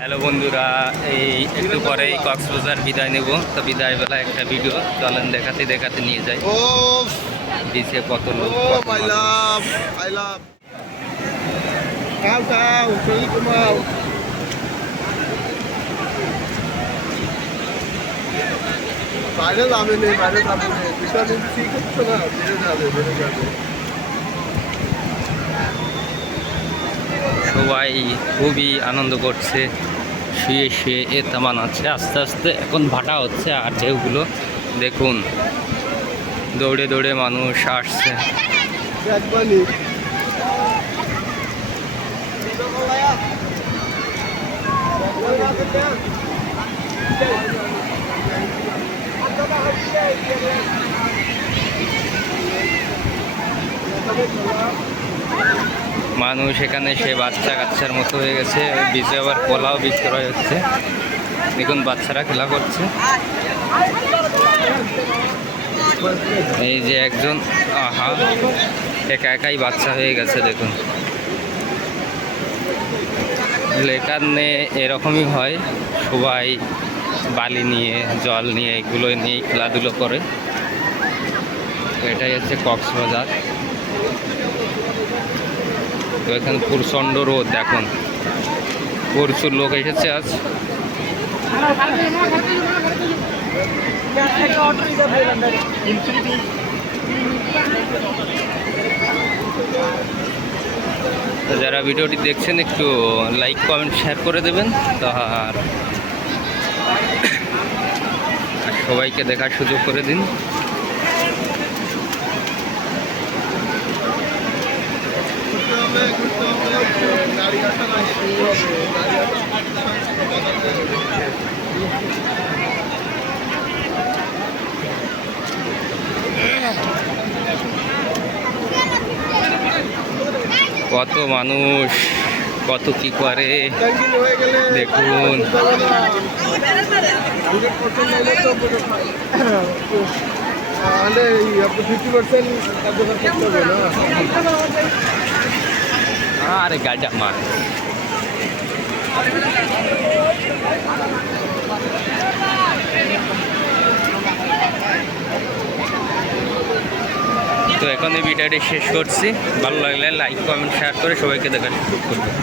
Hello বন্ধুরা, এই একটু পরেই কক্সবাজার বিদায় নেব। তো বিদায় বেলা একটা ভিডিও চলেন দেখাতে দেখাতে নিয়ে যাই। বিচে কত লোক, কত মানুষ। বাইরে যাবে নেই, বাইরে যাবে নেই, ভিটামিন সি করছে না, বেড়ে যাবে বেড়ে যাবে। সবাই খুবই আনন্দ করছে, শুয়ে শুয়ে এ তামান আছে। আস্তে আস্তে এখন ভাটা হচ্ছে আর ঢেউগুলো দেখুন, দৌড়ে দৌড়ে মানুষ আসছে। মানুষ এখানে সে বাচ্চা কাচ্চার মতো হয়ে গেছে। বিচে আবার কলাও বিক্রয় হচ্ছে, দেখুন বাচ্চারা খেলা করছে। এই যে একজন, আহা, একা একাই বাচ্চা হয়ে গেছে দেখুন। এখানে এরকমই হয়, সবাই বালি নিয়ে, জল নিয়ে, এগুলো নিয়ে খেলাধুলো করে। এটাই হচ্ছে কক্সবাজার। তো এখানে প্রচণ্ড রোদ, দেখুন প্রচুর লোক এসেছে আজ। যারা ভিডিওটি দেখছেন একটু লাইক কমেন্ট শেয়ার করে দেবেন, আর সবাইকে দেখার সুযোগ করে দিন। কত মানুষ, কত কি করে দেখুন। আরে গাড়িটা মার। তো এখন এই ভিডিওটি শেষ করছি। ভালো লাগলে লাইক কমেন্ট শেয়ার করে সবাইকে দেখার সুযোগ করবেন।